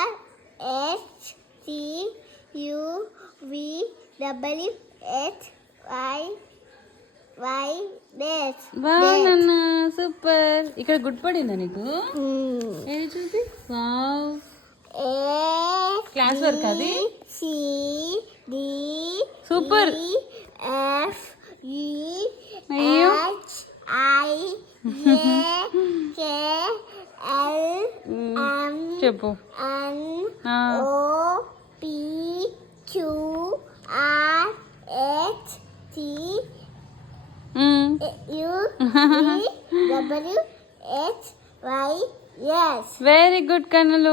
R S T U V W H Y Z. నాన్న super. ఇక్కడ good పడిందా నీకు? ఏది చూపి. వావ్. క్లాస్ వర్క్ అది. C D super. F E అయ్యో H I J K L M చెప్పు. N ఆ. O P Q R S T U V W H Y. Yes. Very good కన్నులు.